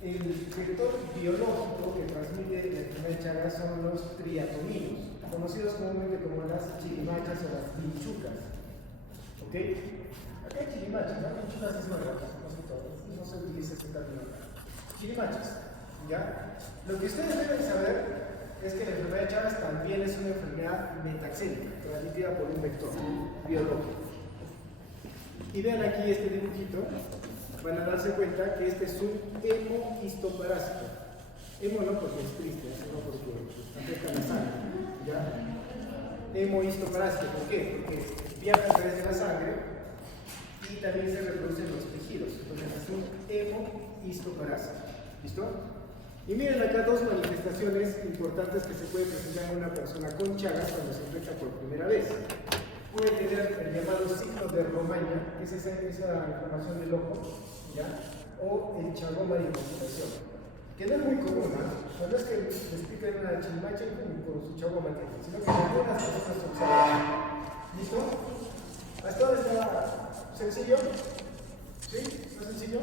El vector biológico que transmite la enfermedad de Chagas son los triatominos, conocidos comúnmente como las chirimachas o las vinchucas. ¿Ok? Acá hay chirimachas, ¿no? Vinchucas es más raro, no se utiliza este término acá. Chirimachas, ¿ya? Lo que ustedes deben saber es que la enfermedad de Chagas también es una enfermedad metaxémica, transmitida por un vector biológico. Y vean aquí este dibujito, van a darse cuenta que este es un hemohistoparásito. Hemo no porque es triste, sino porque afecta la sangre. ¿Ya? Hemohistoparásito, ¿por qué? Porque viaja a través de la sangre y también se reproduce en los tejidos. Entonces es un hemohistoparásito. ¿Listo? Y miren acá dos manifestaciones importantes que se puede presentar en una persona con Chagas cuando se infecta por primera vez. Puede tener el llamado signo de Romaña, que es esa inflamación del ojo, ¿ya? O el chagoma de inflamación, que no es muy común, ¿no? No es que les expliquen una chilimacha con su chagoma, sino que algunas personas se observan. ¿Listo? ¿Hasta ahora está sencillo? ¿Sí? ¿Está sencillo?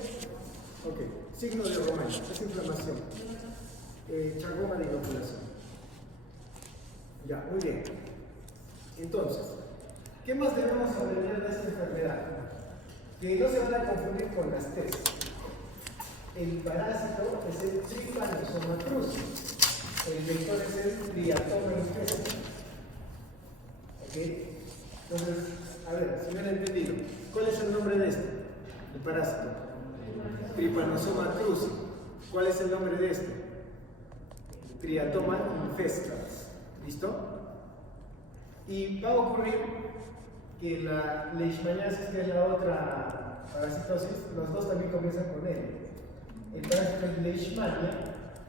Ok. Signo de Romaña, es inflamación. Chagoma de inoculación. Ya, muy bien. Entonces, ¿qué más debemos aprender de esta enfermedad? Que no se van a confundir con las TES. El parásito es el Trypanosoma cruzi. El vector es el Triatoma infestis. ¿Ok? Entonces, a ver, si me han entendido, ¿cuál es el nombre de este? El parásito. Trypanosoma cruzi. ¿Cuál es el nombre de este? Triatoma infestis. ¿Listo? Y va a ocurrir que la leishmaniasis, que es la otra parasitosis, los dos también comienzan con L. El parásito es leishmania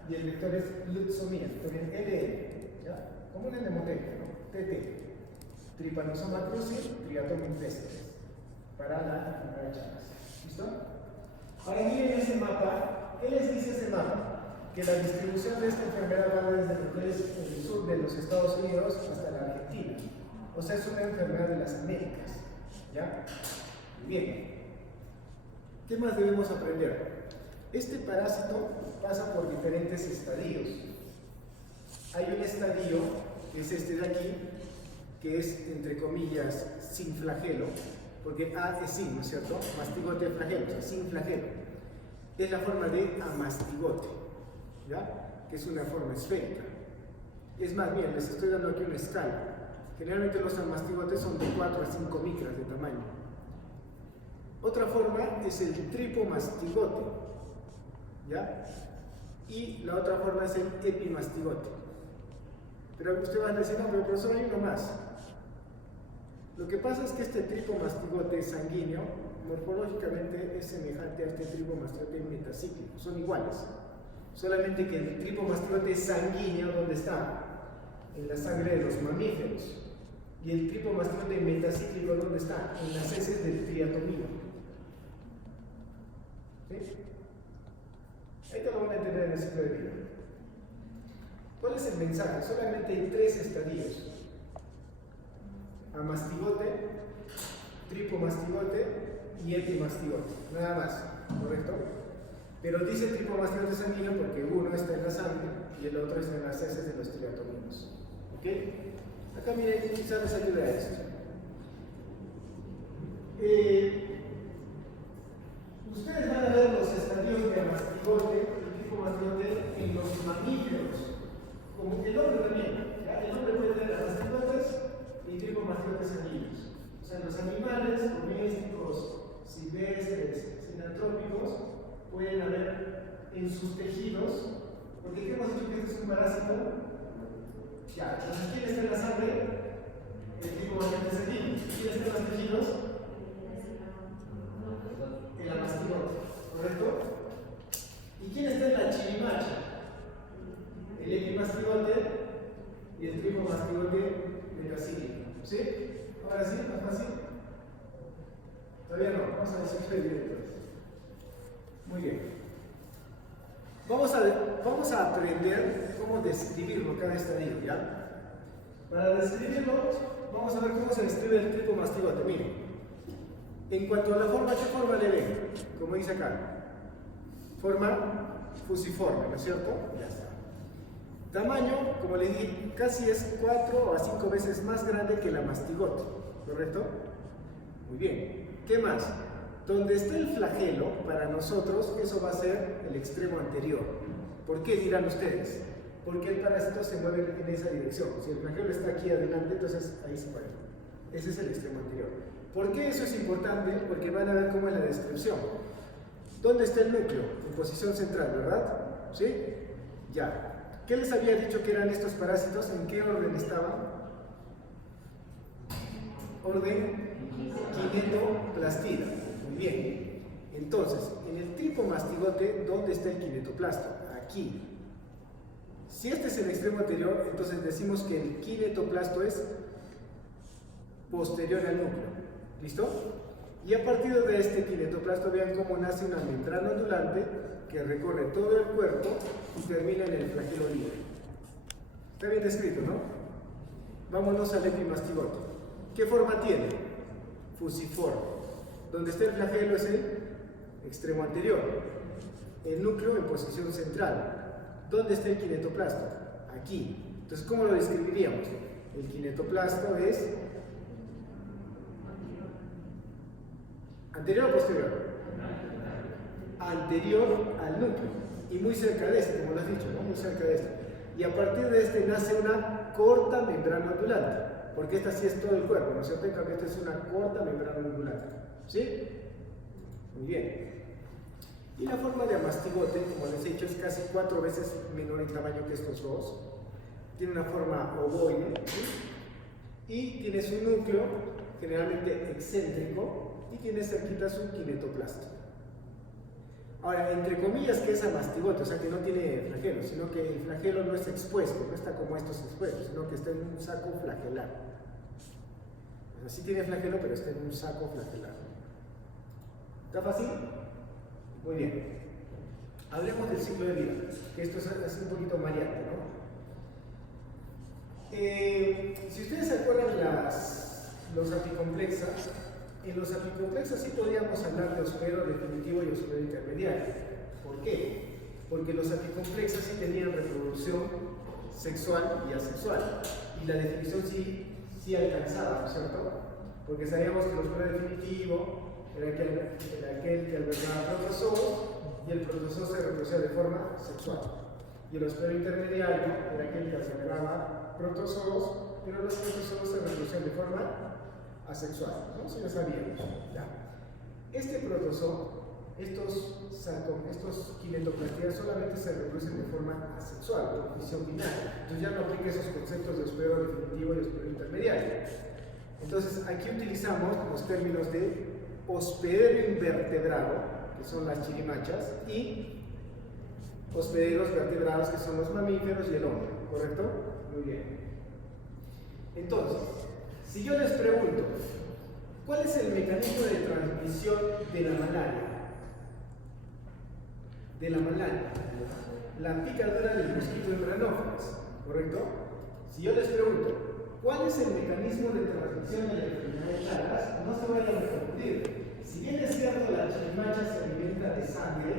y el vector es lutzomia, también LL, ¿ya? Como un endemoteca, ¿no? TT. Trypanosoma cruzi, Triatoma infestis, para la enfermedad de Chagas. ¿Listo? Ahora miren ese mapa. ¿Qué les dice ese mapa? Que la distribución de esta enfermedad va desde lo que es el sur de los Estados Unidos hasta la Argentina. O sea, es una enfermedad de las Américas. ¿Ya? Bien. ¿Qué más debemos aprender? Este parásito pasa por diferentes estadios. Hay un estadio, que es este de aquí, que es, entre comillas, sin flagelo, porque A es sin, ¿no es cierto? Mastigote flagelo, o sea, sin flagelo. Es la forma de amastigote, ¿ya? Que es una forma esférica. Es más, bien, les estoy dando aquí una escala. Generalmente los amastigotes son de 4 a 5 micras de tamaño. Otra forma es el tripomastigote, ¿ya? Y la otra forma es el epimastigote. Pero usted va a decir, no, pero profesor, hay uno más. Lo que pasa es que este tripomastigote sanguíneo, morfológicamente es semejante a este tripomastigote metacíclico, son iguales. Solamente que el tripomastigote sanguíneo, ¿dónde está? En la sangre de los mamíferos. Y el tripomastigote metacíclico, ¿dónde está? En las heces del triatomino. ¿Sí? Ahí te lo van a entender en el ciclo de vida. ¿Cuál es el mensaje? Solamente hay 3 estadios: amastigote, tripomastigote y epimastigote. Nada más, ¿correcto? Pero dice tripomastigote sanguíneo porque uno está en la sangre y el otro está en las heces de los triatominos. ¿Ok? Acá miren, quizás les ayude a esto. Ustedes van a ver los estadios de amastigote y tripomastigote en los mamíferos, como el hombre también. ¿Ya? El hombre puede tener amastigotes y tripomastigotes sanguíneos. O sea, los animales domésticos, silvestres, sinantrópicos, pueden haber en sus tejidos, porque ¿qué hemos dicho que este es un parásito? Ya, entonces, ¿quién está en la sangre? El tripomastigote sanguíneo. ¿Quién está en los tejidos? El amastigote, ¿correcto? ¿Y quién está en la chirimacha? El epimastigote y el tripomastigote metacíclico. ¿Sí? Ahora sí, más fácil. Todavía no, vamos a decirlo directo. Muy bien. Vamos a aprender cómo describirlo cada estadio, ¿ya? Para describirlo, vamos a ver cómo se describe el tripomastigote. Miren. En cuanto a la forma, ¿qué forma le ven? Como dice acá. Forma fusiforme, ¿no es cierto? Ya está. Tamaño, como les dije, casi es 4 a 5 veces más grande que la mastigote, ¿correcto? Muy bien. ¿Qué más? Donde esté el flagelo, para nosotros, eso va a ser el extremo anterior. ¿Por qué dirán ustedes? Porque el parásito se mueve en esa dirección. Si el flagelo está aquí adelante, entonces ahí se mueve. Ese es el extremo anterior. ¿Por qué eso es importante? Porque van a ver cómo es la descripción. ¿Dónde está el núcleo? En posición central, ¿verdad? ¿Sí? Ya. ¿Qué les había dicho que eran estos parásitos? ¿En qué orden estaban? Orden quinetoplastida. Muy bien. Entonces, en el tripomastigote, ¿dónde está el quinetoplasto? Aquí. Si este es el extremo anterior, entonces decimos que el quinetoplasto es posterior al núcleo. ¿Listo? Y a partir de este quinetoplasto, vean cómo nace una membrana ondulante que recorre todo el cuerpo y termina en el flagelo libre. Está bien descrito, ¿no? Vámonos al epimastigote. ¿Qué forma tiene? Fusiforme. Donde está el flagelo es el extremo anterior. El núcleo en posición central. ¿Dónde está el quinetoplasto? Aquí. Entonces, ¿cómo lo describiríamos? El quinetoplasto es ¿anterior o posterior? Anterior al núcleo y muy cerca de este, como lo has dicho, ¿no? Muy cerca de este. Y a partir de este nace una corta membrana ondulante, porque esta sí es todo el cuerpo, ¿no es cierto? En cambio, esta es una corta membrana ondulante. ¿Sí? Muy bien. Y la forma de amastigote, como les he dicho, es casi 4 veces menor en tamaño que estos dos. Tiene una forma ovoide, ¿sí? Y tiene su núcleo generalmente excéntrico y tiene cerquita su quinetoplasto. Ahora, entre comillas que es amastigote, o sea que no tiene flagelo, sino que el flagelo no es expuesto, no está como estos expuestos, sino que está en un saco flagelar. O sea, sí tiene flagelo, pero está en un saco flagelar. ¿Está fácil? Muy bien. Hablemos del ciclo de vida, que esto es así un poquito variante, ¿no? Si ustedes se acuerdan los apicomplexas, en los apicomplexas sí podríamos hablar de hospedero definitivo y hospedero intermediario. ¿Por qué? Porque los apicomplexas sí tenían reproducción sexual y asexual. Y la definición sí alcanzaba, ¿no es cierto? Porque sabíamos que el hospedero definitivo era aquel que albergaba protozoos y el protozoo se reproducía de forma sexual. Y el hospedero intermediario era aquel que albergaba protozoos, pero los protozoos se reproducían de forma asexual, ¿no? Si lo sabíamos. Ya. Este protozoo, estos quinetoplastidas solamente se reproducen de forma asexual, por fisión binaria. Entonces ya no aplica esos conceptos de hospedero definitivo y hospedero intermediario. Entonces aquí utilizamos los términos de hospedero invertebrado, que son las chirimachas, y hospederos vertebrados, que son los mamíferos y el hombre, ¿correcto? Muy bien. Entonces, si yo les pregunto, ¿cuál es el mecanismo de transmisión de la malaria? De la malaria, la picadura del mosquito Hembranófilis, ¿correcto? Si yo les pregunto, ¿cuál es el mecanismo de transmisión de la enfermedad de Chagas? No se vayan a confundir. Si bien es cierto, la chirimacha se alimenta de sangre,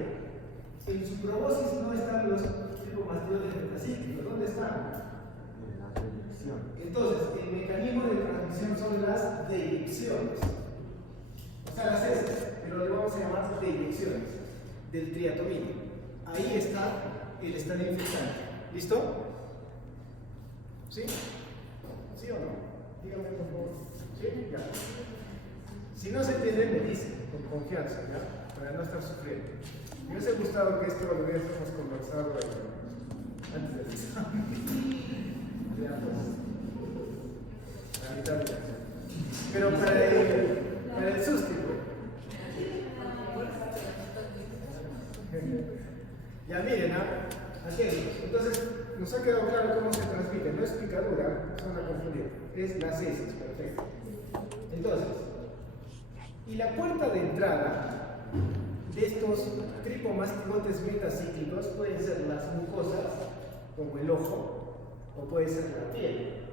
en su proboscis no están los tripomastigotes metacíclicos. ¿Dónde están? En la deyección. Entonces, el mecanismo de transmisión son las deyecciones. O sea, las heces, pero le vamos a llamar deyecciones del triatomino. Ahí está el estadio infectante. ¿Listo? ¿Sí? ¿Sí o no? Díganme por favor. ¿Sí? Ya. Si no se entiende, me dicen, con confianza, ¿ya? Para no estar sufriendo. Me hubiese gustado que esto lo hubiésemos conversado antes del examen. Ya, pues. La mitad de la examen. Pero para el sustituto. Ya miren, atentos. Entonces, nos ha quedado claro cómo se transmite. No es picadura, no se van a confundir. Es las heces, perfecto. Entonces, y la puerta de entrada de estos tripomastigotes metacíclicos pueden ser las mucosas, como el ojo, o puede ser la piel.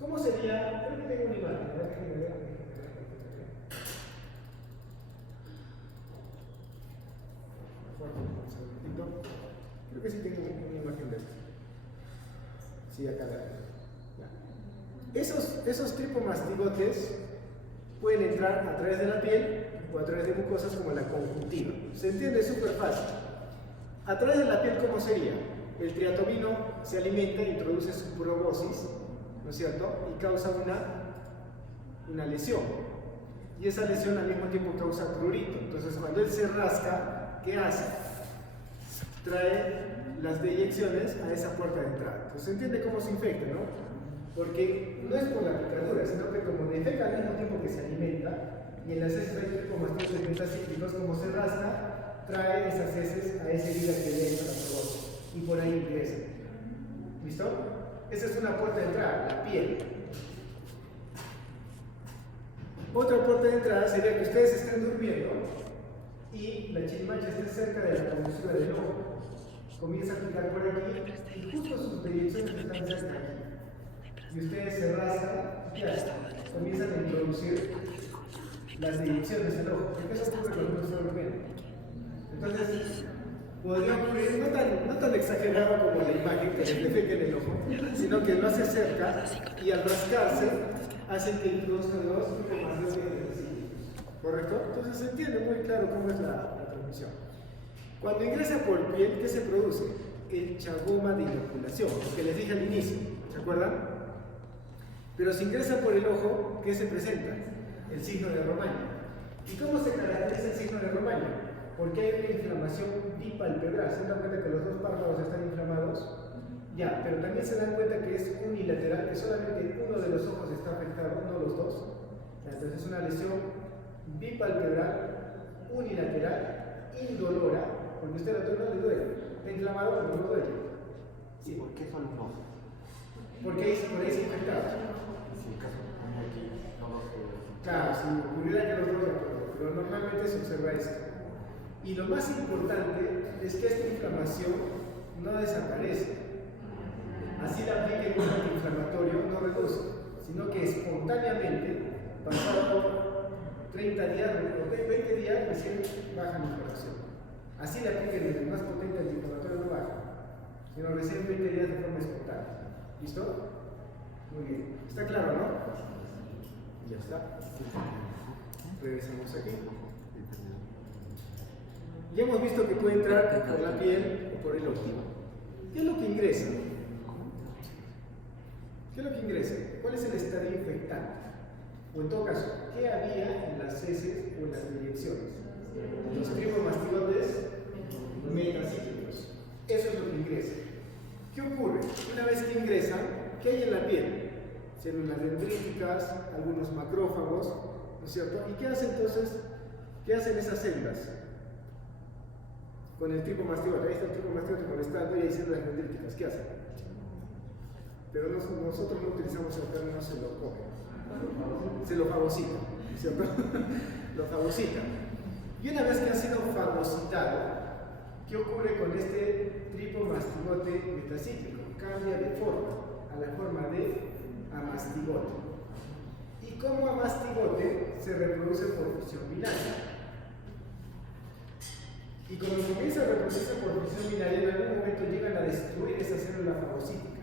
¿Cómo sería? Creo que tengo una imagen. Déjenme ver. Un segundito. Creo que sí tengo una imagen de esto. Sí, acá la esos tripomastigotes pueden entrar a través de la piel o a través de mucosas como la conjuntiva. Se entiende súper fácil. A través de la piel, ¿cómo sería? El triatomino se alimenta, introduce su probosis, ¿no es cierto? Y causa una lesión. Y esa lesión al mismo tiempo causa prurito. Entonces, cuando él se rasca, ¿qué hace? Trae las deyecciones a esa puerta de entrada. Entonces, se entiende cómo se infecta, ¿no? Porque no es por la picadura, sino que como defeca al mismo tiempo que se alimenta, y en las heces hay tripomastigotes metacíclicos, como se rasca, trae esas heces a ese herida que le entra la probosis. Y por ahí ingresa. ¿Listo? Esa es una puerta de entrada, la piel. Otra puerta de entrada sería que ustedes estén durmiendo y la chirimacha esté cerca de la comisura del ojo. Comienza a picar por aquí y justo sus deyecciones están cerca de aquí. Y ustedes se rascan y comienzan a introducir las deyecciones del ojo. ¿Qué eso ocurre cuando uno está durmiendo? Entonces, podría ocurrir no tan exagerado como la imagen que les defeque en el ojo, sino que más se acerca y al rascarse hacen que introduzcan dos tripomastigotes metacíclicos. ¿Correcto? Entonces se entiende muy claro cómo es la transmisión. Cuando ingresa por piel, ¿qué se produce? El chagoma de inoculación, que les dije al inicio, ¿se acuerdan? Pero si ingresa por el ojo, ¿qué se presenta? El signo de Romaña. ¿Y cómo se caracteriza el signo de Romaña? Porque hay una inflamación bipalpebral. ¿Se dan cuenta que los dos párpados están inflamados? Ya, pero también se dan cuenta que es unilateral, que solamente uno de los ojos está afectado, no los dos. Entonces es una lesión bipalpebral, unilateral, indolora, porque usted no le duele. Está inflamado, pero no duele. ¿Y por qué son dos? Porque por ahí se infectado. Si acaso aquí no los Claro, si ocurriera que los dos, pero normalmente se observa esto. Y lo más importante es que esta inflamación no desaparece. Así la aplique un antiinflamatorio no reduce, sino que espontáneamente, pasado 30 días o 20 días, recién baja la inflamación. Así la aplique el más potente antiinflamatorio no baja, sino recién 20 días de forma espontánea. ¿Listo? Muy bien. ¿Está claro, no? Ya está. Regresamos aquí. Ya hemos visto que puede entrar por la piel o por el ojo. ¿Qué es lo que ingresa? ¿Qué es lo que ingresa? ¿Cuál es el estadio infectante? O en todo caso, ¿qué había en las heces o en las deyecciones? Los tripomastigotes metacíclicos. Eso es lo que ingresa. ¿Qué ocurre? Una vez que ingresan, ¿qué hay en la piel? Células dendríticas, algunos macrófagos, ¿no es cierto? ¿Y qué hace entonces? ¿Qué hacen esas células? Con el tripomastigote, ahí está el tripomastigote molestando y hay células dendríticas, ¿qué hacen? Pero nosotros no utilizamos el término se lo come, se lo fagocita, ¿cierto? Lo fagocita. Y una vez que ha sido fagocitado, ¿qué ocurre con este tripomastigote metacíclico? Cambia de forma, a la forma de amastigote. Y como amastigote se reproduce por fisión binaria. Y cuando comienza a reproducirse por fisión binaria, en algún momento llegan a destruir esa célula fagocítica.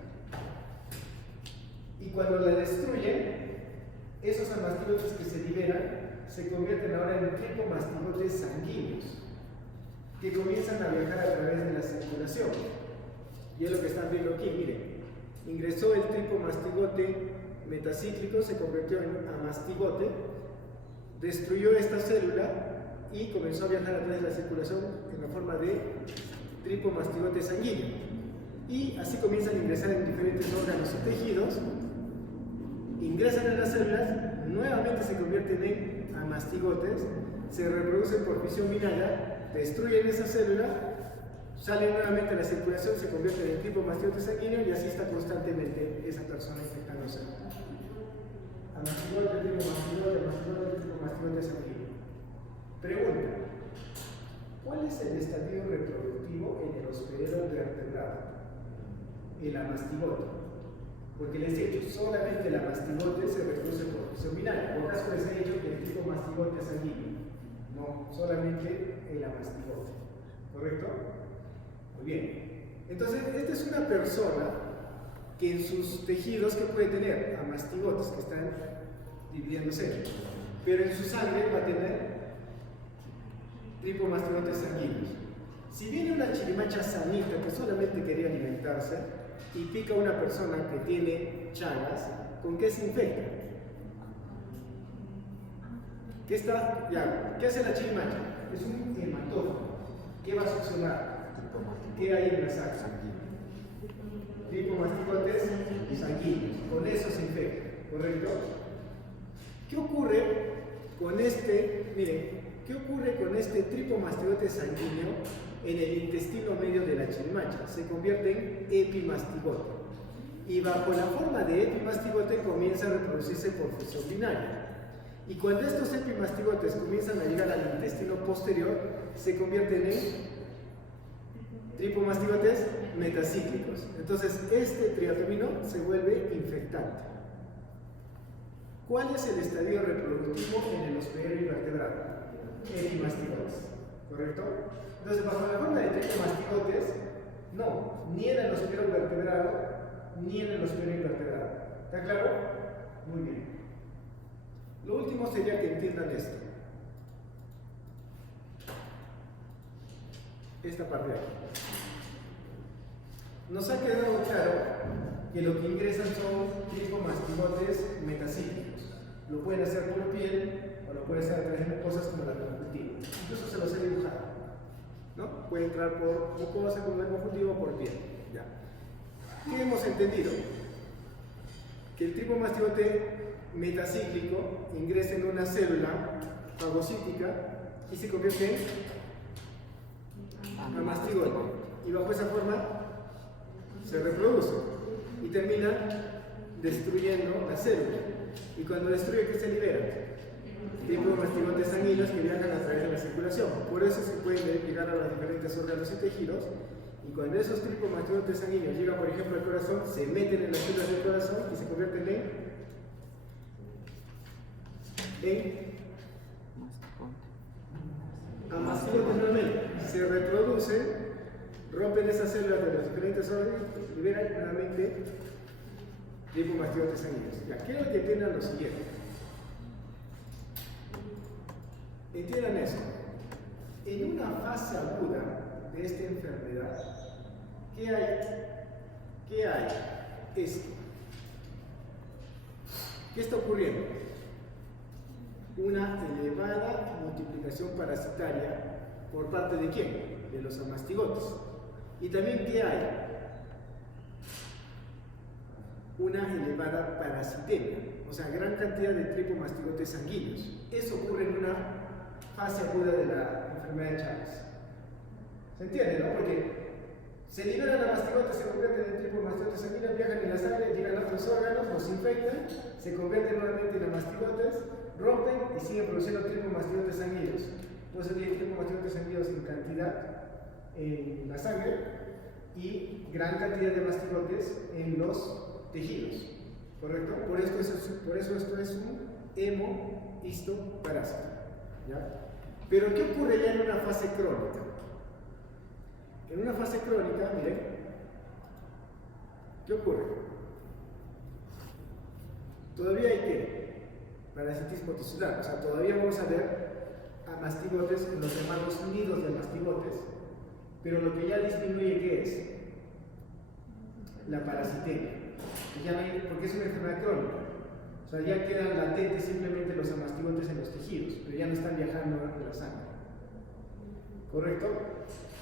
Y cuando la destruyen, esos amastigotes que se liberan se convierten ahora en tripomastigotes sanguíneos, que comienzan a viajar a través de la circulación. Y es lo que están viendo aquí, miren. Ingresó el tripomastigote metacíclico, se convirtió en amastigote, destruyó esta célula y comenzó a viajar a través de la circulación en la forma de tripomastigote sanguíneo. Y así comienzan a ingresar en diferentes órganos y tejidos, ingresan en las células, nuevamente se convierten en amastigotes, se reproducen por fisión binaria, destruyen esa célula, salen nuevamente a la circulación, se convierten en tripomastigote sanguíneo y así está constantemente esa persona infectándose. Amastigote, tripomastigote sanguíneo. Pregunta: ¿cuál es el estadio reproductivo en el hospedero vertebrado? El amastigote. Porque les he dicho, solamente el amastigote se reproduce por fisión binaria. Por acaso les he dicho que el tripomastigote sanguíneo. No, solamente el amastigote. ¿Correcto? Muy bien. Entonces, esta es una persona que en sus tejidos, ¿qué puede tener? Amastigotes que están dividiéndose, pero en su sangre va a tener tripomastigotes sanguíneos. Si viene una chirimacha sanita que solamente quería alimentarse y pica a una persona que tiene chagas, ¿con qué se infecta? ¿Qué hace la chirimacha? Es un hematófago. ¿Qué va a succionar? ¿Qué hay en la sangre? Tripomastigotes sanguíneos. Con eso se infecta, ¿correcto? ¿Qué ocurre con este? Miren, ¿qué ocurre con este tripomastigote sanguíneo en el intestino medio de la chirimacha? Se convierte en epimastigote. Y bajo la forma de epimastigote comienza a reproducirse por fusión binaria. Y cuando estos epimastigotes comienzan a llegar al intestino posterior, se convierten en tripomastigotes metacíclicos. Entonces, este triatomino se vuelve infectante. ¿Cuál es el estadio reproductivo en el hospedero invertebrado? Epimastigotes, ¿correcto? Entonces, bajo la forma de tripomastigotes, no, ni en el hospedero vertebrado, ni en el hospedero invertebrado. ¿Está claro? Muy bien. Lo último sería que entiendan esto. Esta parte de aquí. Nos ha quedado claro que lo que ingresan son tripomastigotes metacíclicos. Lo pueden hacer por piel o lo pueden hacer a través de cosas como la conjuntiva. Incluso se los he dibujado, ¿no? Puede entrar por mucosa como la conjuntiva o por piel. Ya. ¿Qué hemos entendido? Que el tripomastigote metacíclico ingresa en una célula fagocítica y se convierte en amastigote. Y bajo esa forma se reproduce y termina destruyendo la célula. Y cuando destruye, ¿qué se libera? Tripomastigotes sanguíneos que viajan a través de la circulación. Por eso se pueden llegar a los diferentes órganos y tejidos. Y cuando esos tripomastigotes sanguíneos llegan, por ejemplo, al corazón, se meten en las células del corazón y se convierten en amastigotes nuevamente. Se reproducen, rompen esas células de los diferentes órganos y liberan nuevamente tripomastigotes sanguíneos. Ya, quiero que entiendan lo siguiente. Entiendan esto. En una fase aguda de esta enfermedad, ¿qué hay? ¿Qué hay? Esto. ¿Qué está ocurriendo? Una elevada multiplicación parasitaria por parte de quién? De los amastigotes. Y también, ¿qué hay? Una elevada parasitemia, o sea, gran cantidad de tripomastigotes sanguíneos. Eso ocurre en una fase aguda de la enfermedad de Chagas. ¿Se entiende, no? Porque se liberan los mastigotes, se convierten en tripomastigotes sanguíneos, viajan en la sangre, llegan a otros órganos, los infectan, se convierten nuevamente en amastigotes, rompen y siguen produciendo tripomastigotes sanguíneos. Por eso tienen tripomastigotes sanguíneos en cantidad en la sangre y gran cantidad de mastigotes en los tejidos. ¿Correcto? Por eso esto es un hemohistoparásito. ¿Ya? Pero ¿qué ocurre ya en una fase crónica? En una fase crónica, miren, ¿qué ocurre? Todavía hay que parasitismo tisular, o sea, todavía vamos a ver a mastigotes en los llamados nidos de mastigotes, pero lo que ya disminuye, ¿qué es? La parasitemia, porque es una enfermedad crónica. O sea, ya quedan latentes simplemente los amastigotes en los tejidos, pero ya no están viajando en la sangre. ¿Correcto?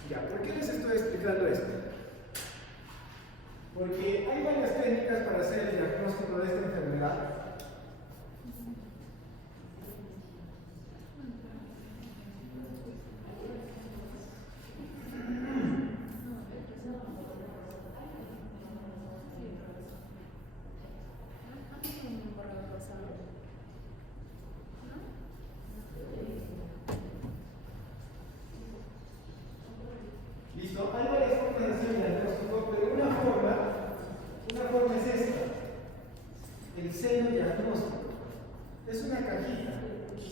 Ya, ¿por qué les estoy explicando esto? Porque hay varias técnicas para hacer el diagnóstico de esta enfermedad. ¿Listo? Hay varias formas de hacer el diagnóstico, pero una forma es esta. El seno diagnóstico. Es una cajita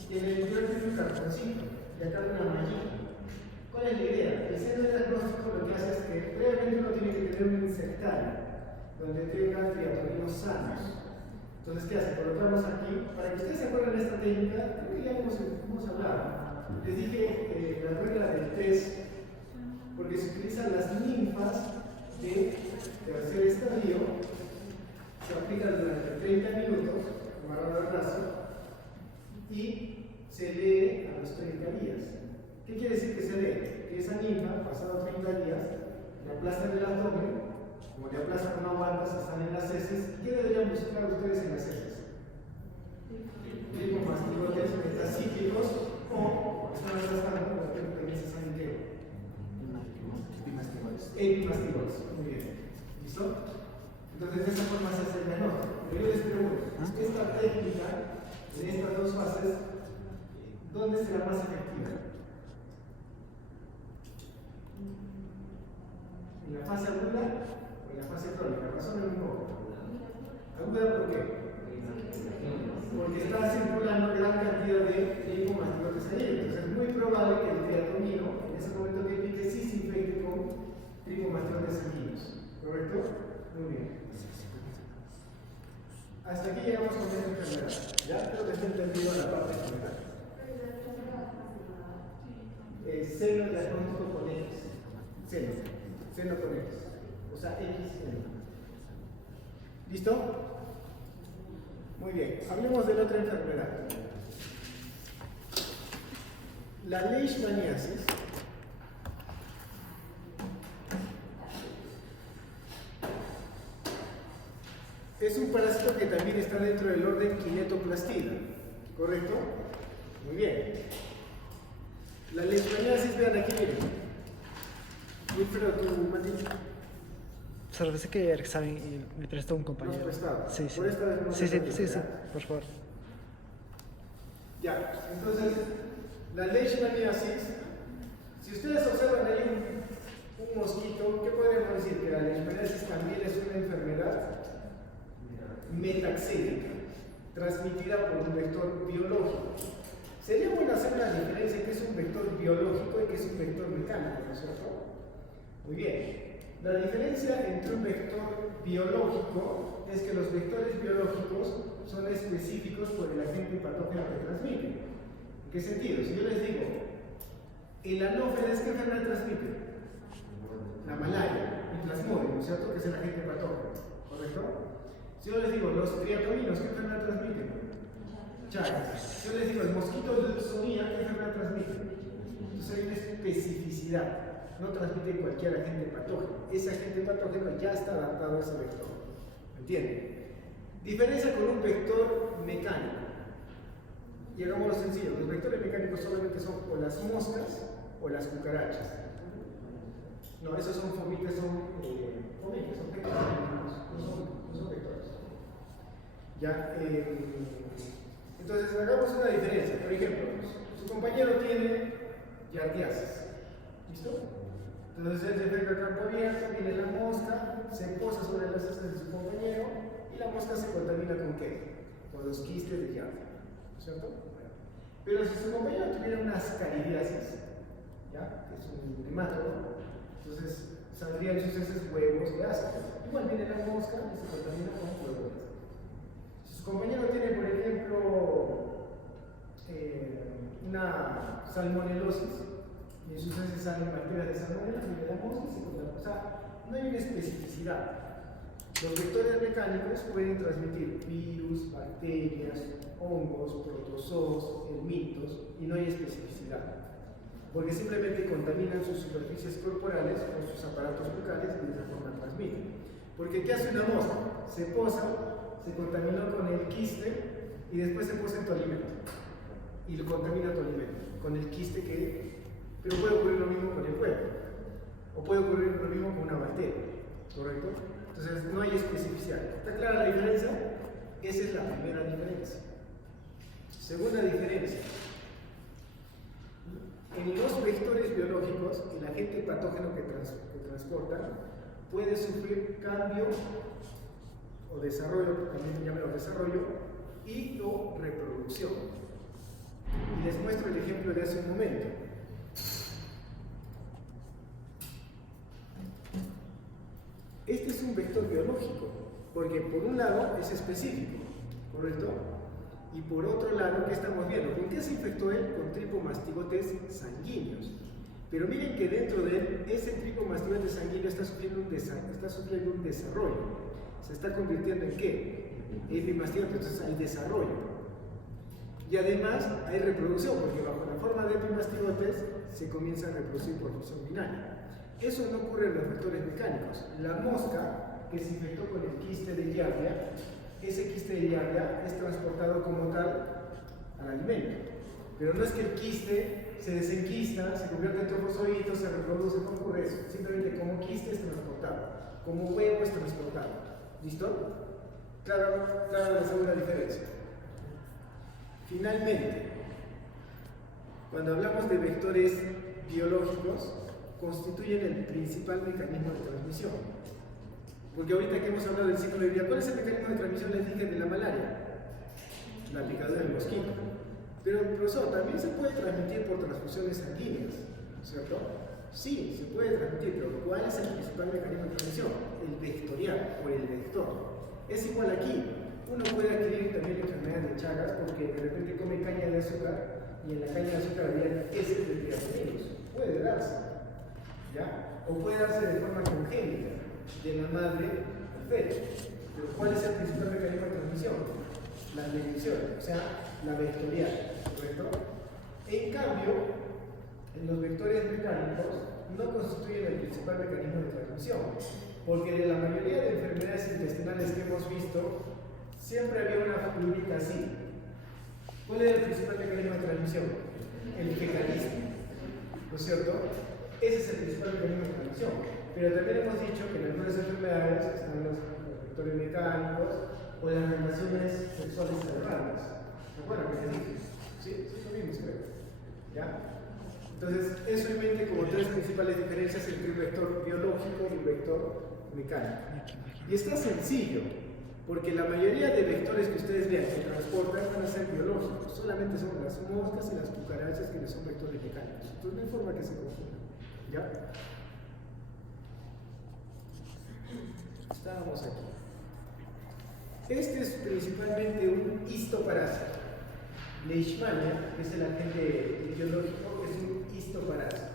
que en el interior tiene un cartoncito y acá una mallita. ¿Cuál es la idea? El seno diagnóstico lo que hace es que previamente uno tiene mecánica, donde tenga triatoninos sanos. Entonces, ¿qué hace? Colocamos aquí, para que ustedes se acuerden de esta técnica, creo que ya hemos hablado. Les dije la regla del test, porque se utilizan las ninfas de tercer estadio, se aplican durante 30 minutos, amarrado al brazo, y se lee a los 30 días. ¿Qué quiere decir que se lee? Que esa ninfa, pasado 30 días, le aplastan el abdomen, como le aplastan una banda, se están en las heces. ¿Qué deberían buscar ustedes en las heces? Lipomastigotes metacíclicos o están aplastando, por ejemplo, en ese sanguíneo. Epimastigotes. Muy bien. ¿Listo? Entonces, de esa forma se hace el diagnóstico. Pero yo les pregunto, esta técnica, de estas dos fases, ¿dónde será más efectiva? ¿En la fase aguda o en la fase crónica? Razónenme un poco. ¿Aguda por qué? Porque está circulando gran cantidad de lipomastigotes ahí. Entonces es muy probable que el triatomino, en ese momento que pique, sí se infecte con lipomastigotes sanguíneos. ¿Correcto? Muy bien. Hasta aquí llegamos con esta enfermedad. Ya creo que está entendido la parte general. Seno diagnóstico con X. Seno con X. O sea, X seno. ¿Listo? Muy bien. Hablemos de la otra enfermedad. La leishmaniasis es un parásito que también está dentro del orden Kinetoplastida, ¿correcto? Muy bien. La leishmaniasis, vean aquí, miren. Wilfredo, tu matito. Se lo pensé que era examen y me prestó un compañero. ¿Lo has prestado? Sí, sí. Por esta vez no Sí, sí, te sí, sí, ¿ya? por favor. Ya, entonces, la leishmaniasis, si ustedes observan ahí un mosquito, ¿qué podríamos decir? Que la leishmaniasis también es una enfermedad metaxélica, transmitida por un vector biológico. Sería bueno hacer una diferencia que es un vector biológico y que es un vector mecánico, ¿no es cierto? Muy bien. La diferencia entre un vector biológico es que los vectores biológicos son específicos por el agente patógeno que transmiten. ¿En qué sentido? Si yo les digo, el anófeles, ¿qué enfermedad transmite? La malaria, el plasmodio, ¿no es cierto? Que es el agente patógeno, ¿correcto? Si yo les digo, los triatoninos, ¿qué enfermedad transmiten? Chagas. Si yo les digo, el mosquito de Leucemia, ¿qué enfermedad transmite? Entonces hay una especificidad. No transmite cualquier agente patógeno. Ese agente patógeno ya está adaptado a ese vector. ¿Entienden? Diferencia con un vector mecánico. Y hagámoslo sencillo. Los vectores mecánicos solamente son o las moscas o las cucarachas. No, esos son fomites, son pequeños animales, no son vectores. Ya, entonces hagamos una diferencia. Por ejemplo, su compañero tiene yardiasis. ¿Listo? Entonces él se ve a campo abierto, viene la mosca, se posa sobre las heces de su compañero y la mosca se contamina con qué? Con los quistes de yardia. ¿Cierto? Pero si su compañero tuviera una ascaridiasis, ¿ya? Que es un nematodo, entonces saldrían sus heces huevos de ácido. Igual viene la mosca y se contamina con huevos de ácido. Si su compañero tiene, por ejemplo, una salmonelosis, y en sus heces salen bacterias de salmonela, viene la mosca y se contamina. O sea, no hay una especificidad. Los vectores mecánicos pueden transmitir virus, bacterias, hongos, protozoos, helmintos, y no hay especificidad. Porque simplemente contaminan sus superficies corporales con sus aparatos bucales y de esa forma transmiten. Porque ¿qué hace una mosca? Se posa, se contaminó con el quiste y después se posa en tu alimento. Y lo contamina tu alimento, con el quiste que... Pero puede ocurrir lo mismo con el huevo. O puede ocurrir lo mismo con una bacteria. ¿Correcto? Entonces no hay especificidad. ¿Está clara la diferencia? Esa es la primera diferencia. Segunda diferencia. En los vectores biológicos, el agente patógeno que transportan puede sufrir cambio o desarrollo, también llamado desarrollo, y o reproducción. Y les muestro el ejemplo de hace un momento. Este es un vector biológico, porque por un lado es específico, ¿correcto? Y por otro lado, ¿qué estamos viendo? ¿Con qué se infectó él? Con tripomastigotes sanguíneos. Pero miren que dentro de él, ese tripomastigote sanguíneo está sufriendo un desarrollo. ¿Se está convirtiendo en qué? Epimastigote, entonces hay desarrollo. Y además hay reproducción, porque bajo la forma de epimastigotes se comienza a reproducir por fusión binaria. Eso no ocurre en los vectores mecánicos. La mosca que se infectó con el quiste de Giardia, ese quiste de Giardia es transportado como tal al alimento. Pero no es que el quiste se desenquista, se convierte en trofozoitos, se reproduce, no ocurre eso. Simplemente como quiste es transportado, como huevo es transportado. ¿Listo? Claro la segunda diferencia. Finalmente, cuando hablamos de vectores biológicos, constituyen el principal mecanismo de transmisión. Porque ahorita que hemos hablado del ciclo de vida, ¿cuál es el mecanismo de transmisión, les dije, de la malaria? La picadura del mosquito. Pero, profesor, también se puede transmitir por transfusiones sanguíneas, ¿cierto? Sí, se puede transmitir, pero ¿cuál es el principal mecanismo de transmisión? El vectorial, por el vector. Es igual aquí. Uno puede adquirir también enfermedades de Chagas porque de repente come caña de azúcar y en la caña de azúcar había heces de triatominos. Puede darse, ¿ya? O puede darse de forma congénita, de la madre al feto. Pero ¿cuál es el principal mecanismo de transmisión? La dirección, o sea, la vectorial, ¿correcto? En cambio, en los vectores mecánicos no constituyen el principal mecanismo de transmisión, porque de la mayoría de enfermedades intestinales que hemos visto, siempre había una fluidita así. ¿Cuál era el principal mecanismo de transmisión? El fecalismo, ¿no es cierto? Ese es el principal mecanismo de transmisión. Pero también hemos dicho que en algunas enfermedades están los vectores mecánicos o las relaciones sexuales cerebrales. ¿Se acuerdan que les dije? Sí, eso mismo, creo. ¿Ya? Entonces, eso en mente como tres principales diferencias entre un vector biológico y un vector mecánico. Y está sencillo, porque la mayoría de vectores que ustedes vean que transportan van a ser biológicos, solamente son las moscas y las cucarachas que no son vectores mecánicos. Entonces no hay forma que se confundan. ¿Ya? Estábamos aquí. Este es principalmente un histoparásito. Leishmania, que es el agente biológico, es un histoparásito.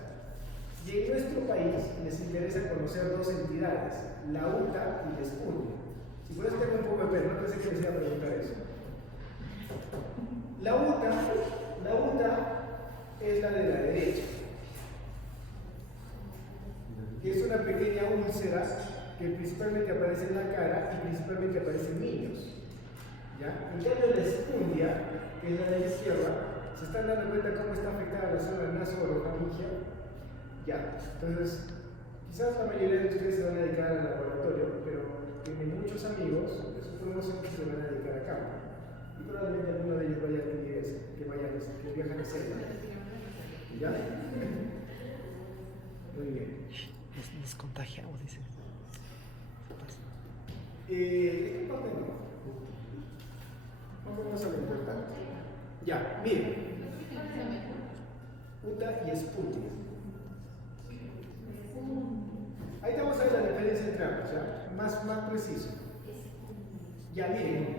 Y en nuestro país les interesa conocer dos entidades, la UTA y la Espundia. Si por eso tengo un poco de pena, no pensé que les iba a preguntar eso. La UTA es la de la derecha, que es una pequeña úlcera que principalmente aparece en la cara y principalmente aparece en niños. ¿Ya? En cambio, la Espundia, que es la de la izquierda, ¿se están dando cuenta cómo está afectada la zona nasoorofaringia? Ya, entonces, quizás la mayoría de ustedes se van a dedicar al laboratorio, pero tienen muchos amigos de su promoción que se van a dedicar a campo. Y probablemente alguno de ellos vaya a tener que viajan a selva. ¿Ya? Muy bien. Nos contagiamos, dice. ¿De qué parte no? Vamos a lo importante. Ya, miren. UTA y Espundia. Ahí te vamos a ver la diferencia entre ambos, ¿ya? Más preciso. Ya, miren.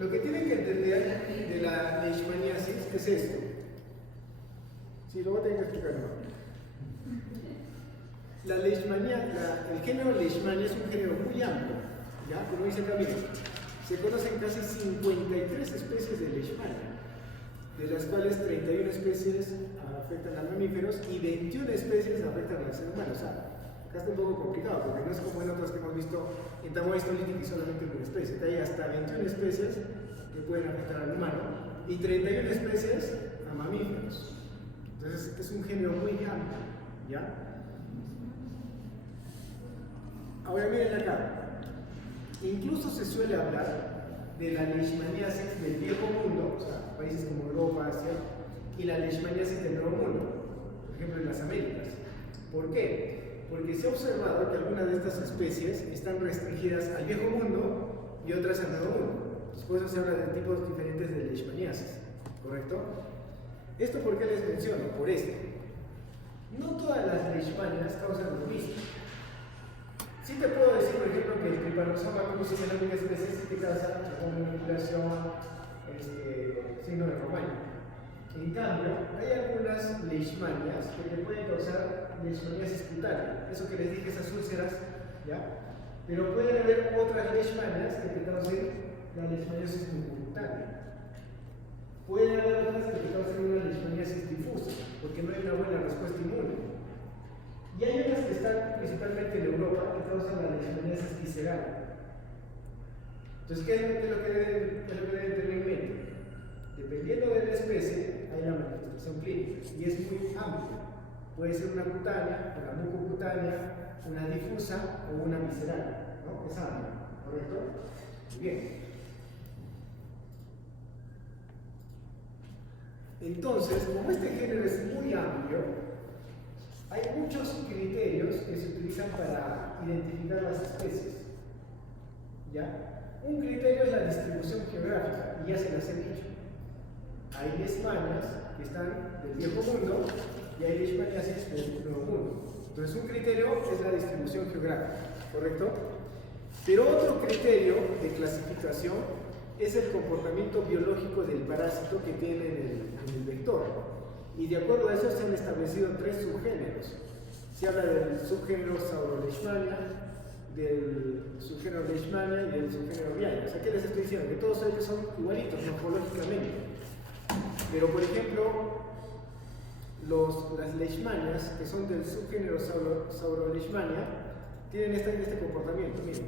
Lo que tienen que entender de la leishmaniasis es esto. Sí, luego tengo que explicarlo. La leishmania, el género Leishmania es un género muy amplio, ¿ya? Como dice acá, miren, se conocen casi 53 especies de Leishmania, de las cuales 31 especies afectan a mamíferos y 21 especies afectan al ser humano. O sea, acá está un poco complicado, porque no es como en otras que hemos visto en Tamoa histolítica y solamente una especie. Acá hay hasta 21 especies que pueden afectar al humano y 31 especies a mamíferos. Entonces, es un género muy amplio, ¿ya? Ahora miren acá, incluso se suele hablar de la leishmaniasis del viejo mundo, o sea, países como Europa, Asia, y la leishmaniasis del nuevo mundo, por ejemplo en las Américas. ¿Por qué? Porque se ha observado que algunas de estas especies están restringidas al viejo mundo y otras al nuevo mundo. Por eso se habla de tipos diferentes de leishmaniasis, ¿correcto? ¿Esto por qué les menciono? Por esto. No todas las leishmanias causan lo mismo. Sí te puedo decir por ejemplo, que el Trypanosoma cruzi es la única especie que causa una manipulación signo de Romaña. En cambio, hay algunas leishmanias que te pueden causar leishmaniasis cutánea. Eso que les dije, esas úlceras, ¿ya? Pero pueden haber otras leishmanias que te causen la leishmaniasis mucocutánea. Pueden haber otras que te causen una leishmaniasis difusa, porque no hay una buena respuesta inmune. Y hay unas que están principalmente en Europa que causan la leishmaniasis visceral. Entonces, ¿qué es lo que deben tener en mente? Dependiendo de la especie, hay la manifestación clínica y es muy amplia. Puede ser una cutánea, una mucocutánea, una difusa o una visceral, ¿no? Es amplia, ¿correcto? Muy bien. Entonces, como este género es muy amplio, hay muchos criterios que se utilizan para identificar las especies. ¿Ya? Un criterio es la distribución geográfica, y ya se las he dicho. Hay leishmanias que están del viejo mundo y hay leishmaniasis del nuevo mundo. Entonces, un criterio es la distribución geográfica, ¿correcto? Pero otro criterio de clasificación es el comportamiento biológico del parásito que tiene en el vector. Y de acuerdo a eso se han establecido 3 subgéneros. Se habla del subgénero Sauroleishmania, del subgénero Leishmania y del subgénero Viana. O sea, ¿qué les estoy diciendo? Que todos ellos son igualitos morfológicamente. Pero, por ejemplo, las leishmanias, que son del subgénero Sauroleishmania, tienen este comportamiento. Miren,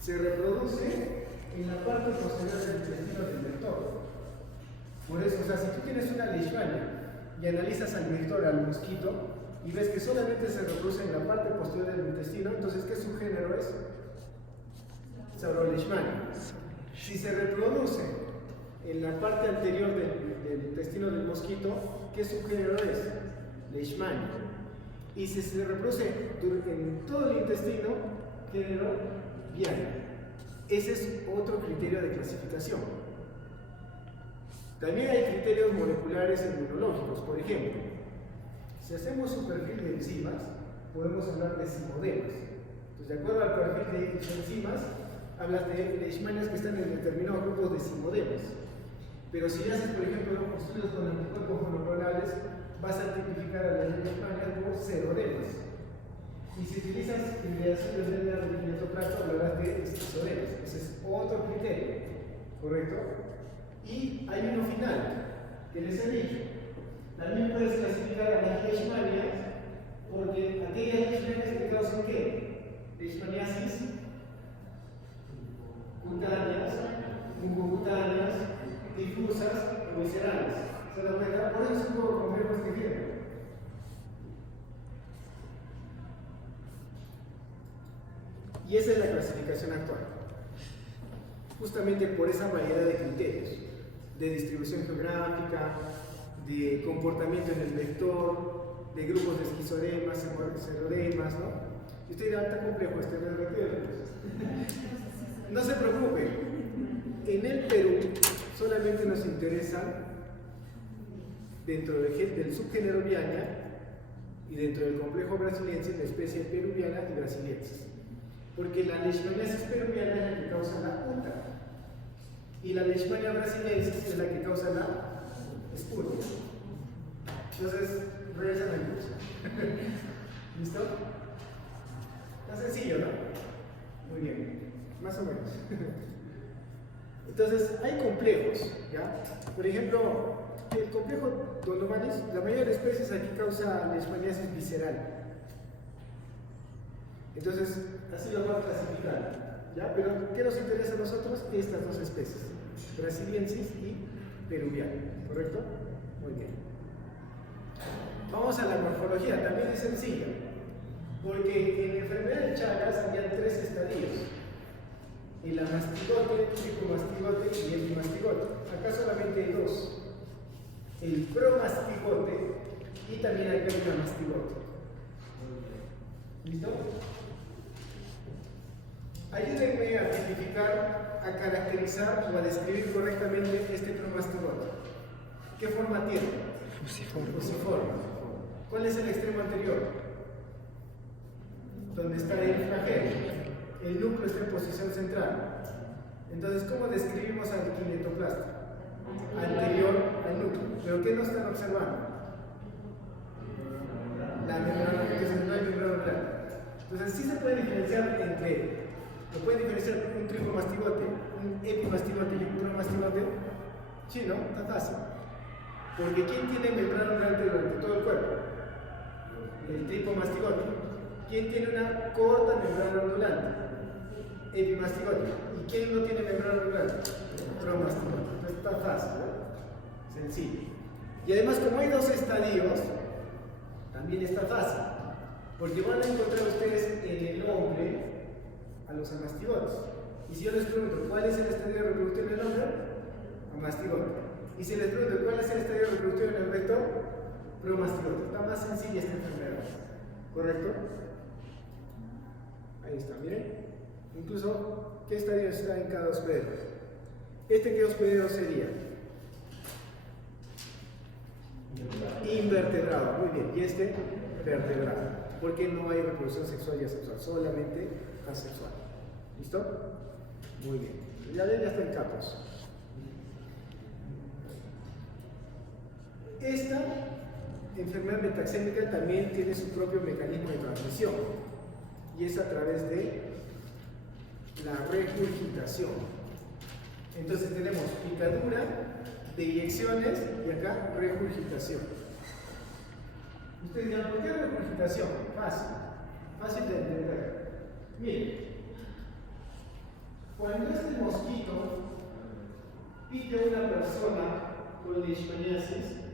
se reproduce en la parte posterior del intestino del vector. Por eso, o sea, si tú tienes una leishmania y analizas al vector, al mosquito, y ves que solamente se reproduce en la parte posterior del intestino, entonces, ¿qué subgénero es? Sauroleishmania. Si se reproduce en la parte anterior del intestino del mosquito, ¿qué subgénero es? Leishmania. Y si se reproduce en todo el intestino, género Viana. Ese es otro criterio de clasificación. También hay criterios moleculares inmunológicos. Por ejemplo, si hacemos un perfil de enzimas, podemos hablar de simodemas. Entonces, de acuerdo al perfil de enzimas, hablas de leishmanias que están en determinados grupos de simodemas. Pero si haces, por ejemplo, estudios con anticuerpos monoclonales, vas a tipificar a las leishmanias por serodemas. Y si utilizas ideaciones de la lepidoplasma, hablarás de esquizodemas. Ese es otro criterio, ¿correcto? Y hay uno final, que les he dicho. También puedes clasificar a las leishmanias porque aquellas leishmanias que causan ¿qué? Leishmaniasis cutáneas, mucocutáneas, difusas o viscerales. ¿Se dan cuenta? Por eso es un poco complejo este ejemplo. Y esa es la clasificación actual. Justamente por esa variedad de criterios, de distribución geográfica, de comportamiento en el vector, de grupos de esquizodemas, serodemas, ¿no? Y usted dirá, está complejo este relativo. No se preocupe, en el Perú solamente nos interesa dentro del subgénero Viana y dentro del complejo brasiliensis la especie peruviana y brasiliensis. Porque la leishmaniasis peruviana es la que causa la punta y la leishmania brasiliensis es la que causa la espuria. Entonces, regresan al curso. ¿Listo? Está sencillo, ¿no? Muy bien, más o menos. Entonces, hay complejos, ¿ya? Por ejemplo, el complejo Donomanis, la mayoría de especies aquí causa leishmaniasis visceral. Entonces, así lo vamos a clasificar, ¿ya? Pero, ¿qué nos interesa a nosotros? Estas dos especies, brasiliensis y peruviana, ¿correcto? Muy bien. Vamos a la morfología, también es sencilla, porque en la enfermedad de Chagas había 3 estadios: el amastigote, el psicomastigote y el dimastigote. Acá solamente hay 2: el promastigote y también hay el amastigote. ¿Listo? Ayúdenme a tipificar, a caracterizar o a describir correctamente este promastigote. ¿Qué forma tiene? Fusiforme. ¿Cuál es el extremo anterior? Donde está el flagelo. el núcleo está en posición central. Entonces, ¿cómo describimos al kinetoplasta? Anterior al núcleo. ¿Pero qué no están observando? La membrana, que no hay membrana ocular. Entonces, sí se puede diferenciar entre, lo pueden diferenciar un tricomastigote, un epimastigote y un promastigote. Sí, ¿no? Está fácil. Porque ¿quién tiene membrana ocular durante todo el cuerpo? El tricomastigote. ¿Quién tiene una corta membrana ondulante? Epimastigote. ¿Y quién no tiene membrana ondulante? Promastigote. Entonces está fácil, ¿no? Sencillo. Y además, como hay dos estadios, también está fácil. Porque van a encontrar ustedes en el hombre a los amastigotes. Y si yo les pregunto, ¿cuál es el estadio reproductor del hombre? Amastigote. Y si les pregunto, ¿cuál es el estadio reproductor en el recto? Promastigote. Está más sencilla esta enfermedad. ¿Correcto? Ahí está, miren. Incluso, ¿qué estadio está en cada hospedero? ¿Este qué hospedero sería? Invertebrado, muy bien. ¿Y este? Vertebrado. Porque no hay reproducción sexual y asexual, solamente asexual. ¿Listo? Muy bien. Ya ven, ya está en capos. Esta enfermedad metaxémica también tiene su propio mecanismo de transmisión y es a través de la regurgitación. Entonces tenemos picadura, deyecciones y acá regurgitación. Ustedes dirán, ¿por qué regurgitación? Fácil, fácil de entender. Miren, cuando este mosquito pica a una persona con leishmaniasis,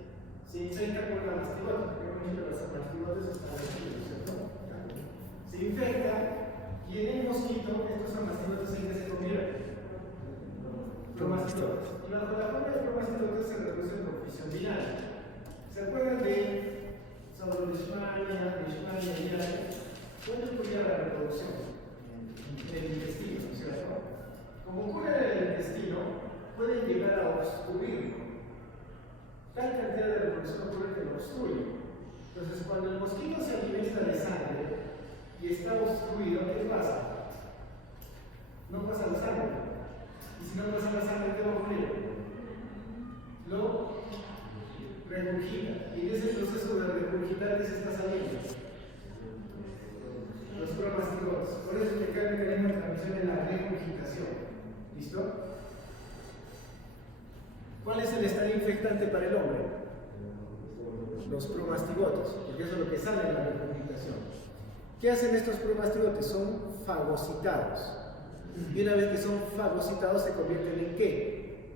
se infecta con la mastigota, porque hemos dicho que los mastigotes están aquí, ¿cierto? Se infecta y en el mosquito estos amastigotes en que se convierten. Promastigotes. Y bajo la forma de promastigotes se reproducen por fisión binaria. ¿Se acuerdan de Pseudoleishmania, Leishmania binaria? ¿Dónde ocurría la reproducción? En el intestino, ¿cierto? Como ocurre en el intestino, pueden llegar a obstruirlo. Tal cantidad de reproducción ocurre que lo obstruye. Entonces, cuando el mosquito se alimenta de sangre y está obstruido, ¿qué pasa? No pasa la sangre. Y si no pasa la sangre, ¿qué va a ocurrir? Lo regurgita. Y en ese proceso de regurgitar, ¿qué se está saliendo? Los promastigotes. Por eso es que el mecanismo de transmisión es la regurgitación. ¿Listo? ¿Cuál es el estadio infectante para el hombre? Los promastigotes, porque eso es lo que sale en la regurgitación. ¿Qué hacen estos promastigotes? Son fagocitados. Y una vez que son fagocitados, ¿se convierten en qué?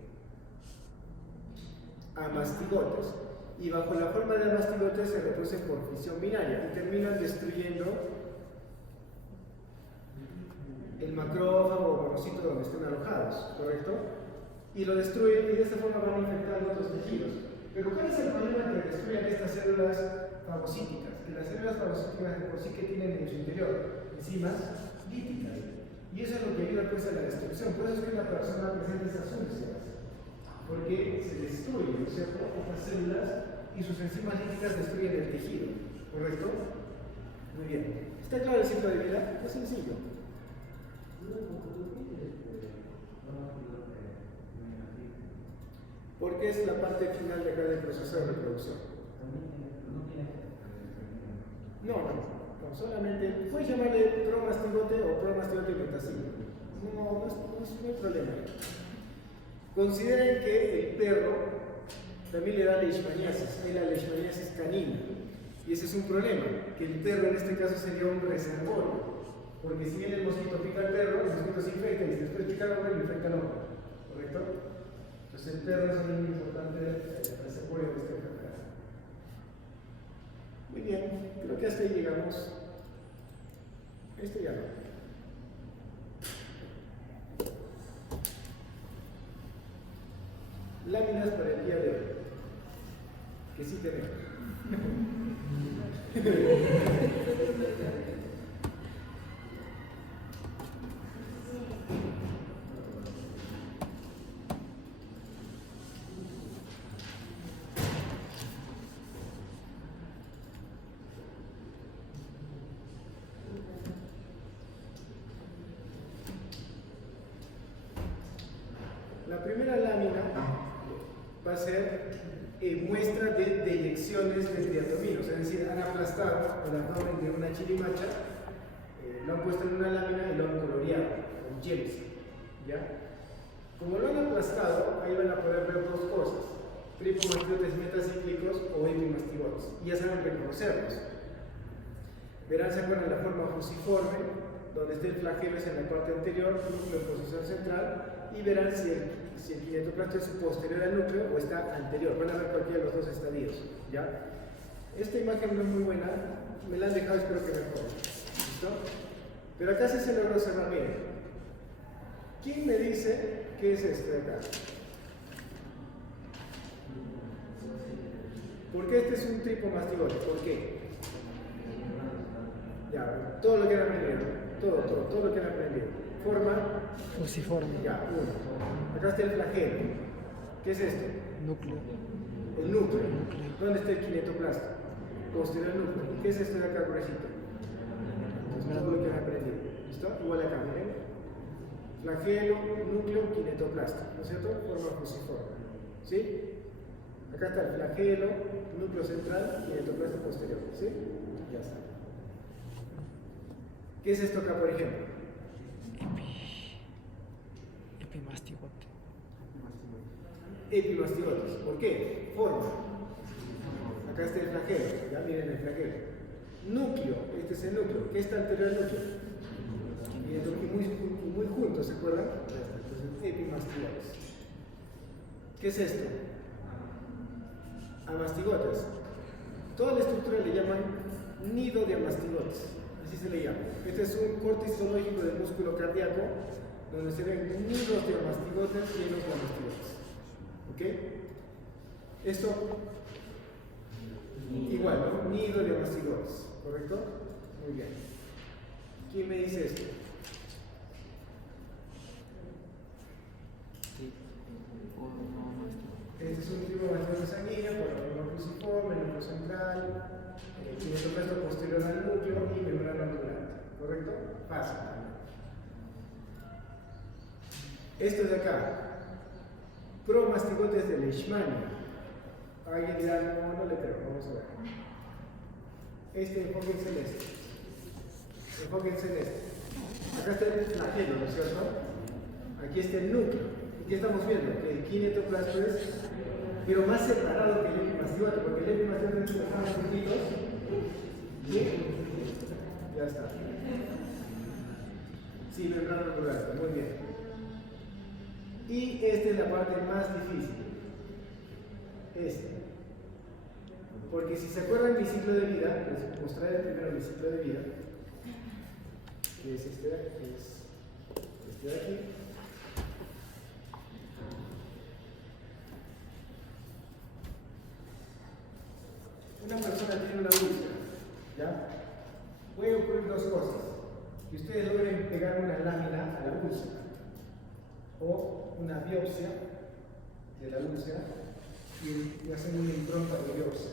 Amastigotes. Y bajo la forma de amastigotes se reproducen por fisión binaria y terminan destruyendo el macrófago o monocito donde estén alojados, ¿correcto? Y lo destruyen y de esta forma van infectando otros tejidos. Pero ¿cuál es el problema que destruyan estas células fagocíticas? Que las células fagocíticas de por sí que tienen en su interior enzimas líticas. Y eso es lo que ayuda pues a la destrucción. Por eso es que una persona presenta esas úlceras. Porque se destruyen, ¿no es cierto?, estas células y sus enzimas líticas destruyen el tejido. ¿Correcto? Muy bien. ¿Está claro el ciclo de vida? Es sencillo. Porque es la parte final de acá del proceso de reproducción. No, solamente puedes llamarle promastigote o promastigote metacílico. No hay problema. Consideren que el perro también le da leishmaniasis, hay la leishmaniasis canina. Y ese es un problema, que el perro en este caso sería un reservorio. Porque si bien el mosquito pica al perro, el mosquito se infecta y después pica al hombre, le infecta al hombre. ¿Correcto? Entonces el perro es un importante reservorio de esta enfermedad. Muy bien, creo que hasta ahí llegamos. Esto ya no. Láminas para el día de hoy. Que sí tenemos. millones de triatominos, es decir, han aplastado el abdomen de una chirimacha, lo han puesto en una lámina y lo han coloreado con gems, ¿ya? Como lo han aplastado, ahí van a poder ver dos cosas: tripomastigotes metacíclicos o epimastigotes, y ya saben reconocerlos. Verán, se acuerdan la forma fusiforme, donde está el flagelo es en la parte anterior, núcleo en posición central, y verán si el kinetoplasto es posterior al núcleo o está anterior. Van a ver cualquiera de los dos estadios, ¿ya? Esta imagen no es muy buena, me la han dejado, espero que mejore. ¿Listo? Pero acá sí se logró observar bien. ¿Quién me dice qué es esto de acá? ¿Por qué este es un tripomastigote? ¿Por qué? Ya, todo lo que han aprendido, todo lo que han aprendido. Forma, Fusiforme. ya, uno. Acá está el flagelo. ¿Qué es esto? Núcleo. El núcleo. ¿Dónde está el kinetoplasto? Posterior al núcleo. ¿Y qué es esto de acá, gruesito? Todo lo que han aprendido. ¿Listo? Igual acá, miren. Flagelo, núcleo, kinetoplasto. ¿No es cierto? Forma fusiforme. ¿Sí? Acá está el flagelo, núcleo central, kinetoplasto posterior. ¿Sí? Ya está. ¿Qué es esto acá, por ejemplo? Epimastigote. Epimastigotes. ¿Por qué? Forma. Acá está el flagelo. Ya miren el flagelo. Núcleo. Este es el núcleo. ¿Qué está anterior al núcleo? Y muy juntos, ¿se acuerdan? Entonces, epimastigotes. ¿Qué es esto? Amastigotes. Toda la estructura le llaman nido de amastigotes. Así se le llama. Este es un corte histológico del músculo cardíaco donde se ven nidos de amastigotes llenos de amastigotes. ¿Ok? Esto, igual, ¿no? Nido de amastigotes. ¿Correcto? Muy bien. ¿Quién me dice esto? Este es un tipo de mastigos sanguíneo por la forma fusiforme, núcleo central, kinetoplasto posterior al núcleo y membrana ondulante. ¿Correcto? Fácil. Esto de acá, promastigotes de Leishmania. Alguien dirá, no le creo, vamos a ver. Enfóquense en este. Enfóquense en este. Acá está el flagelo, ¿no es cierto? Aquí está el núcleo. ¿Y qué estamos viendo? Que el kinetoplasto es, pero más separado que el epimastigote, porque el epimastigote es más juntitos. ¿Sí? Ya está. Sí, membrana ondulante, muy bien. Y esta es la parte más difícil. Esta. Porque si se acuerdan mi ciclo de vida, les mostraré primero mi ciclo de vida, que es este de aquí. Una persona tiene una úlcera, ¿ya? Puede ocurrir dos cosas: que ustedes logren pegar una lámina a la úlcera, o una biopsia de la úlcera y hacen una impronta de biopsia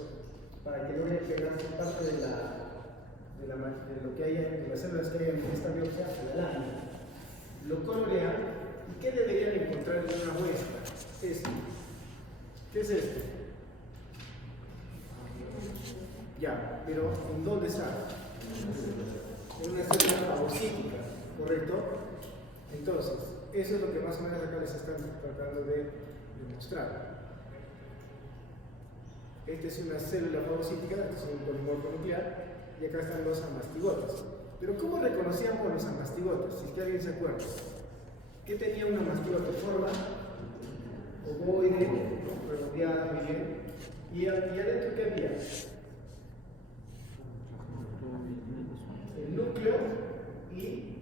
para que logren pegar parte de lo que haya, de las células que hay en esta biopsia a la lámina. Lo colorean. ¿Y qué deberían encontrar en una muestra? Esto. ¿Qué es esto? Ya, pero ¿en dónde está? En una célula fagocítica, ¿correcto? Entonces, eso es lo que más o menos acá les están tratando de demostrar. Esta es una célula fagocítica, este es un polimorfo nuclear, y acá están los amastigotes. Pero ¿cómo reconocíamos los amastigotes? Si es que alguien se acuerda. ¿Qué tenía un amastigote? Forma ovoide, redondeada, muy bien. ¿Y adentro qué había? El núcleo y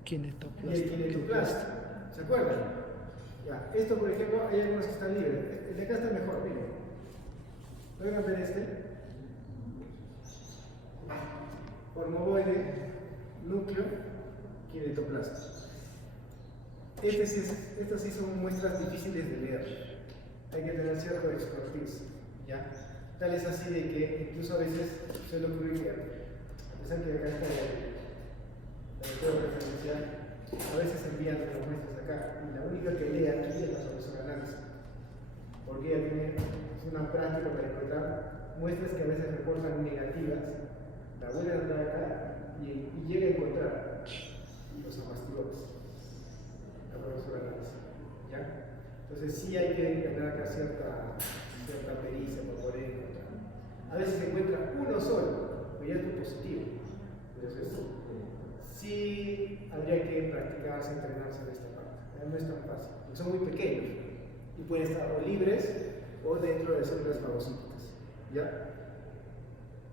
el kinetoplasto. ¿Se acuerdan? Ya, esto por ejemplo, hay algunos que están libres. El de acá está mejor, miren. ¿Pueden ver este? Formovoide, núcleo, kinetoplasto. Estas sí son muestras difíciles de leer. Hay que tener cierto expertise, ¿ya? Tal es así de que incluso a veces suele ocurrir que, a pesar que acá está el método referencial, a veces envían las muestras acá y la única que lee aquí es la profesora Nancy, porque ella tiene una práctica para encontrar muestras que a veces reportan negativas, la vuelve a andar acá y llega a encontrar los amastigotes. La profesora Nancy, ¿ya? Entonces sí hay que tener acá cierta pericia para poder encontrar. A veces se encuentra uno solo, pero ya es positivo. Entonces sí habría que practicarse, entrenarse en esta parte. No es tan fácil, porque son muy pequeños y pueden estar o libres o dentro de células fagocíticas. ¿Ya?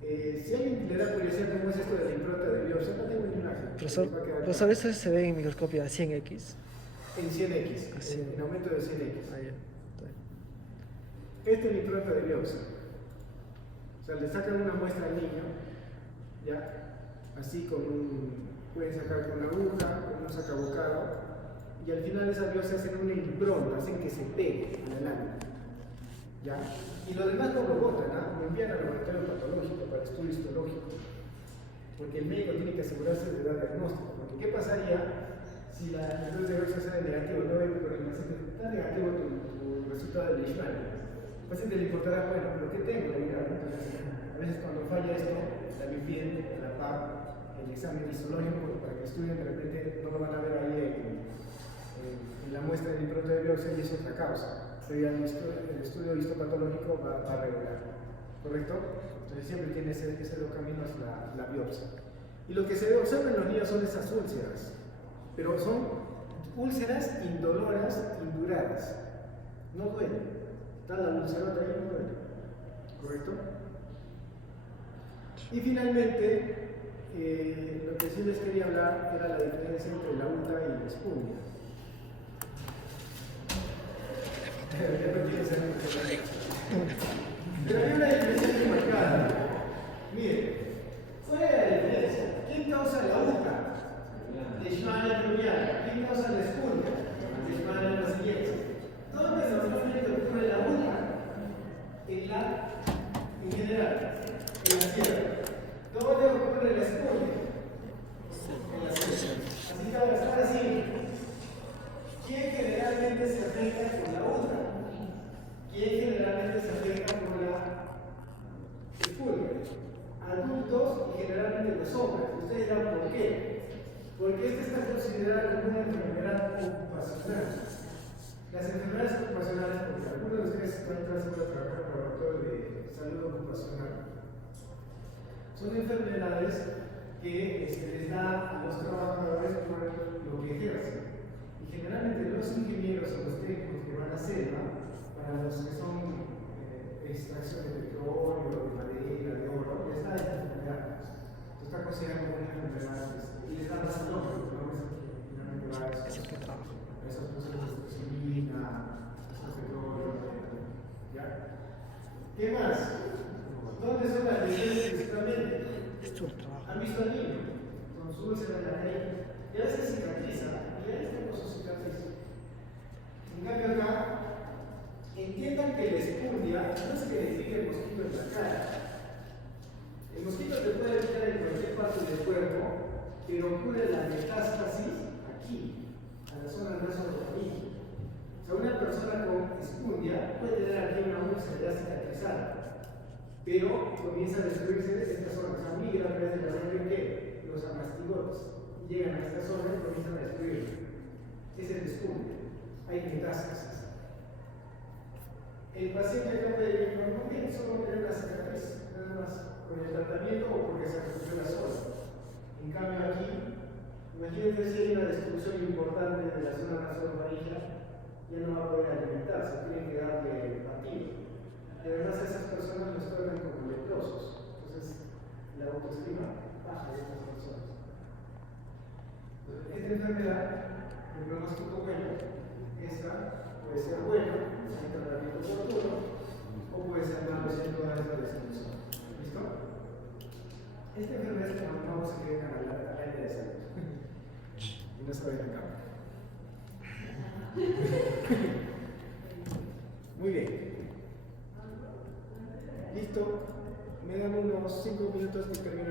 Si alguien le da curiosidad cómo es esto de la impronta de biopsia, no tengo ninguna imagen. Profesor, eso se ve en microscopio a 100x. En 100x, Así. en aumento de 100x. Ah, ya. Está bien. Esta es la impronta de biopsia. O sea, le sacan una muestra al niño, ¿ya? Así pueden sacar con una aguja, con un sacabocado, y al final esa biopsia hacen una impronta, hacen que se pegue a la lámina. ¿Ya? Y lo demás no lo botan, ¿no? Lo envían al laboratorio patológico para estudio histológico. Porque el médico tiene que asegurarse de dar diagnóstico. Porque ¿qué pasaría si la impronta de biopsia sale negativo? No ven, pero el paciente está negativo tu resultado de Leishmania. El paciente le importará, bueno, pero ¿qué tengo? Entonces, a veces cuando falla esto, también piden a la par el examen histológico para que estudien, de repente no lo van a ver ahí en la muestra de la impronta de biopsia y es otra causa. Pero ya el estudio histopatológico va a regular, ¿correcto? Entonces siempre tiene esos dos caminos la biopsia. Y lo que se observa en los niños son esas úlceras, pero son úlceras indoloras, induradas. No duelen. Está la ulcerota ahí, no duele. ¿Correcto? Y finalmente, lo que sí les quería hablar era la diferencia entre la UTA y la espunia. Pero hay una diferencia muy marcada. Miren, ¿cuál es la diferencia? ¿Quién causa la UTA? Leishmania pluvial. ¿Quién causa la espunia? Leishmania brasiliensis. ¿Dónde normalmente ocurre la UTA? En general, en la sierra. ¿Dónde ocurre la espunia? En la sierra. Así que ahora está así. ¿Quién generalmente se afecta por la UTA? ¿Quién generalmente se afecta por la espuria? Adultos y generalmente los hombres. Ustedes dirán por qué. Porque esta está considerada como una enfermedad ocupacional. Las enfermedades ocupacionales, porque algunos de ustedes están tratando de trabajar en el laboratorio de salud ocupacional, son enfermedades que se les da a los trabajadores por lo que ejercen. Y generalmente los ingenieros o los técnicos que van a selva, para los que son extracción de petróleo, de madera, de oro, les da esta enfermedad. Entonces está considerado como una enfermedad y les da más nombre, porque no es que finalmente va a esos procesos de gasolina, esos petróleo, ¿ya? ¿Qué más? ¿Dónde son las lesiones principalmente? ¿Han visto al niño? Con su úlcera en la nariz. Y a veces cicatriza, y ahí está con su cicatriz. En cambio acá, entiendan que la espuria no es que le pique el mosquito en la cara. El mosquito te puede picar en cualquier parte del cuerpo, pero ocurre la metástasis aquí, a la zona nasofaríngea. O sea, una persona con espuria puede tener aquí una úlcera ya cicatrizada, pero comienza a destruirse esta zona. O sea, migra a través de la sangre que los amastigotes llegan a esta zona y comienzan a destruirla. Es el espuria. Hay metástasis. El paciente no puede ir bien, solo tener una cicatriz, nada más, con el tratamiento o porque se recupera sola. En cambio aquí, imagínense si hay una destrucción importante de la zona nasofaríngea, ya no va a poder alimentarse, tiene que darle batido. Y además a esas personas los tratan como leprosos, entonces la autoestima baja de estas personas. Entonces, esta enfermedad, el pronóstico bueno, esta puede ser buena, sin tratamiento oportuno, o puede ser malo sin toda esta destrucción. ¿Listo? Esta enfermedad es como vamos a que vengan al aire de salud. Y no se vayan a cámara. Muy bien. ¿Listo? Me dan unos 5 minutos que termino